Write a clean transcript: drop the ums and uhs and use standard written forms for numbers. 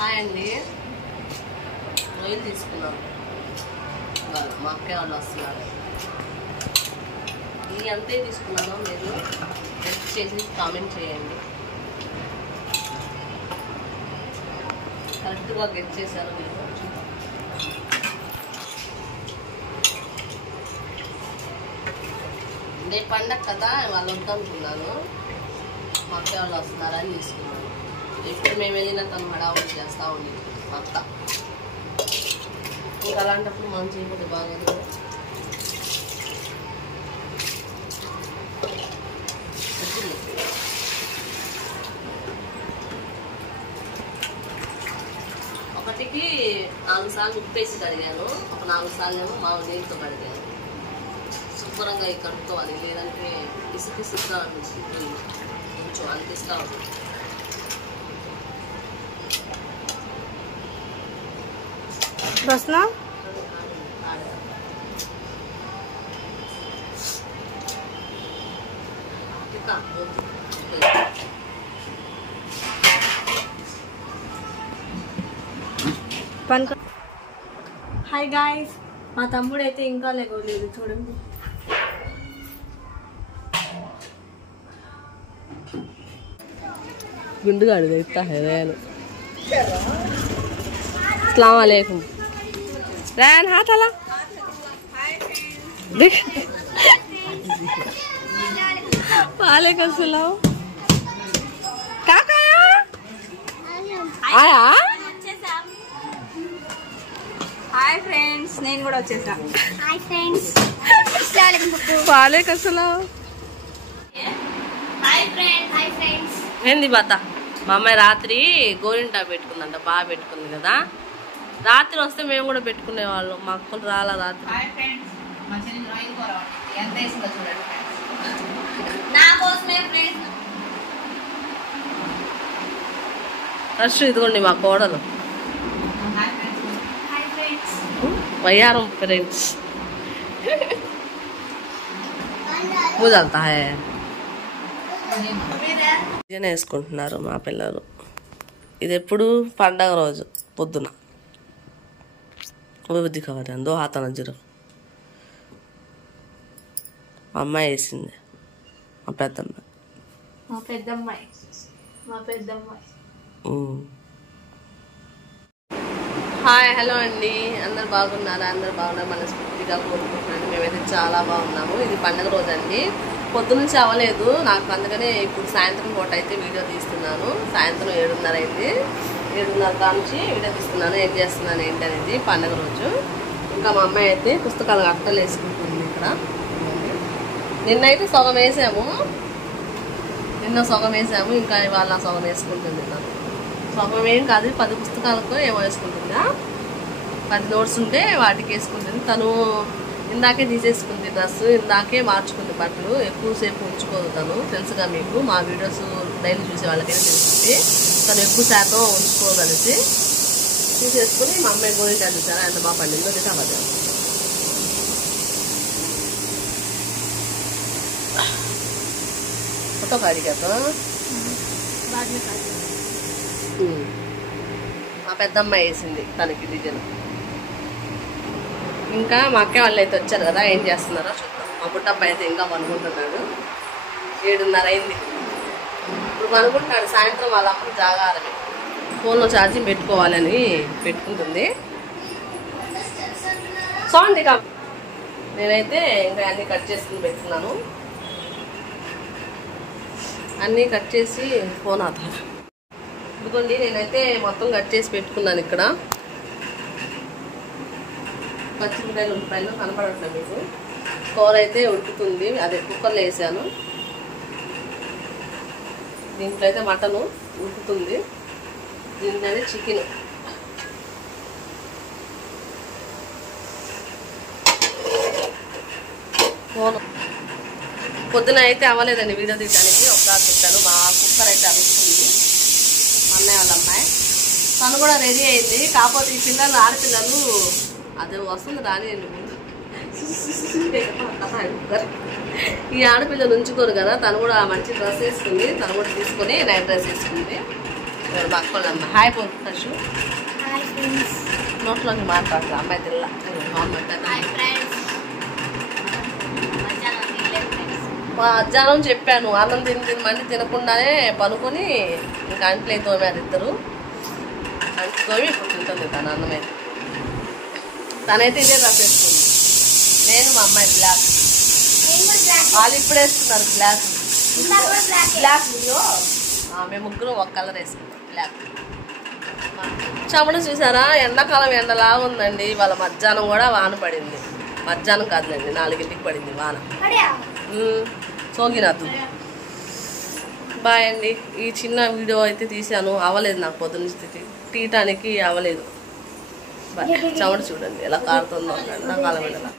Hi అండి, రొయ్యలు తీసుకున్నాను. మా అక్క వాళ్ళు వస్తున్నారు. ఇది అంతే తీసుకున్నాను, మీరు టెస్ట్ చేసి కామెంట్ చేయండి. కరెక్ట్గా గెట్ చేశారు మీరు కొంచెం. రేపు పండగ కదా, వాళ్ళు వద్దనుకున్నాను. మా అక్క వాళ్ళు వస్తున్నారని తీసుకున్నాను. ఎప్పుడు మేము వెళ్ళినా తను హడావుడి చేస్తూ ఉంది అత్త. ఇంకా అలాంటప్పుడు మనం చేయకపోతే బాగోదు. ఒకటికి 4 సార్లు ఉప్పేసి కడిగాను, ఒక 4 సార్లు ఏమో మామూలు నీళ్ళతో కడిగాను. శుభ్రంగా కడుక్కోవాలి, లేదంటే ఇసుకిసుగా అనిపిస్తుంది, కొంచెం అనిపిస్తూ ఉంటుంది. బస్నా హాయ్ గాయ్స్, మా తమ్ముడు అయితే ఇంకా లేగలేదు చూడండి. గుండుగాడు देखता है रैन. अस्सलाम वालेकुम रैन, हाथ हला देख. वालेकुम सलाम. क्या खाया आया? హాయ్ ఫ్రెండ్స్, నేను కూడా వచ్చేసా. హాయ్ ఫ్రెండ్స్, वालेकुम सलाम. Hi friends, hi friends. ఏంది బాత? మా అమ్మాయి రాత్రి గోరింటా పెట్టుకుందంట, బాగా పెట్టుకుంది కదా. రాత్రి వస్తే మేము కూడా పెట్టుకునే వాళ్ళం, మా అక్కలు రాలా రాత్రి. నా కోసమే ఫ్రెండ్స్. ఫస్ట్ ఇదిగోండి మా కోడలు హాయ్ ఫ్రెండ్స్. వయ్యారం ఫ్రెండ్స్. పూజల్తా వేసుకుంటున్నారు మా పిల్లలు. ఇది ఎప్పుడు పండగ రోజు పొద్దున బుద్ధి కవర్ అందో హాతన జీరో అమ్మాయి వేసింది, మా పెద్దమ్మాయి. హాయ్, హలో అండి, అందరు బాగున్నారా? అందరు బాగున్నారు మనస్ఫూర్తిగా కోరుకుంటున్నాను. మేమైతే చాలా బాగున్నాము. ఇది పండగ రోజు అండి, పొద్దు నుంచి అవ్వలేదు నాకు, అందుకనే ఇప్పుడు సాయంత్రం పూట అయితే వీడియో తీస్తున్నాను. సాయంత్రం 7:30 అయింది. 7:30 నుంచి వీడియో తీస్తున్నాను. ఏం చేస్తున్నాను ఏంటి అనేది పండగ రోజు. ఇంకా మా అమ్మాయి అయితే పుస్తకాలు అట్టలు వేసుకుంటుంది ఇక్కడ. నిన్నైతే సగం వేసాము, నిన్న సగం వేసాము, ఇంకా ఇవాళ సగం వేసుకుంటుంది. సగం ఏం కాదు, 10 పుస్తకాలకు ఏమో వేసుకుంటుందా, 10 నోట్స్ ఉంటే వాటికి వేసుకుంటుంది. తను ఇందాకే తీసేసుకుంది డ్రెస్, ఇందాకే మార్చుకుంది బట్టలు. ఎక్కువసేపు ఉంచుకోదు తను, తెలుసుగా మీకు, మా వీడియోస్ డైలీ చూసే వాళ్ళకైతే తెలుస్తుంది. తను ఎక్కువ శాతం ఉంచుకోదు అనేసి తీసేసుకుని మా అమ్మాయి గోరింటా చూసారా ఎంత బాగా పండిందో తీసామది. ఫోటో కాడిగా మా పెద్దమ్మాయి వేసింది తనకి డిజైన్. ఇంకా మా అక్క వాళ్ళు అయితే వచ్చారు కదా, ఏం చేస్తున్నారో చూద్దాం. మా బుట్టబ్బాయి అయితే ఇంకా పనుకుంటున్నాడు. 7:30 అయింది. ఇప్పుడు పనుకుంటున్నాడు. సాయంత్రం వాళ్ళ అప్పుడు జాగారమే, ఫోన్లో ఛార్జింగ్ పెట్టుకోవాలని పెట్టుకుంటుంది. సౌండ్ ఇక నేనైతే ఇంకా అన్నీ కట్ చేసుకుని పెట్టుకున్నాను. అన్నీ కట్ చేసి ఫోన్ ఆధార్ ఇదిగోండి, నేనైతే మొత్తం కట్ చేసి పెట్టుకున్నాను. ఇక్కడ పచ్చిమిరకాయలు ఉల్లిపాయలు కనపడట్లేదు మీకు. కూర అయితే ఉడుకుతుంది, అదే కుక్కర్లో వేసాను. దీంట్లో అయితే మటను ఉడుకుతుంది, దీంట్లోనే చికెన్. ఫోన్ పొద్దున అయితే అవ్వలేదండి వీడియో తీయడానికి, ఒకసారి పెట్టాను. మా కుక్కర్ అయితే అరుస్తుంది, అన్నయ్య వాళ్ళ అమ్మాయి. తను కూడా రెడీ అయింది. కాకపోతే ఈ పిల్లలు, ఆడపిల్లలు అది వస్తుంది రానియండి ముందు. ఈ ఆడపిల్లలు ఉంచుకోరు కదా. తను కూడా మంచి డ్రెస్ వేసుకుంది, తను కూడా తీసుకొని నైట్ డ్రెస్ వేసుకుంది. మా అక్కలమ్మ హాయ్ పోదు ఫస్ట్ హాయ్ ఫ్రెండ్స్ నోట్లోకి మాట్లాడతా అమ్మాయి తిల్ల మా అమ్మాయి పెద్ద హాయ్ ఫ్రెండ్స్ మధ్యాహ్నం తినలేదు ఫ్రెండ్స్ మధ్యాహ్నం చెప్పాను అన్నం తినమంటే తినకుండానే పనుకొని ఇంకా అంట్లే తోమారు ఇద్దరు అంటు తోమి ఇప్పుడు తింటుంది తన అన్నమైతే తనైతే ఇదే డ్రెస్ వేసుకుంది నేను మా అమ్మాయి బ్లాక్ నేను కూడా బ్లాక్ వాళ్ళు ఇప్పుడు వేస్తున్నారు బ్లాక్ ఇందాక కూడా బ్లాక్ బ్లాక్ మేము ముగ్గురు ఒక కలర్ వేసుకున్నాం బ్లాక్ చెమట చూసారా ఎండాకాలం ఎండలా ఉందండి వాళ్ళ మధ్యాహ్నం కూడా వాన పడింది మధ్యాహ్నం కాదులేండి 4ంటికి పడింది వాన పడియా సోగినద్దు బాయ్ అండి ఈ చిన్న వీడియో అయితే తీసాను అవ్వలేదు నాకు పొద్దున్న తీయటానికి అవ్వలేదు బాయ్ చెమట చూడండి ఎలా కారుతుందో ఎండాకాలం ఎండలా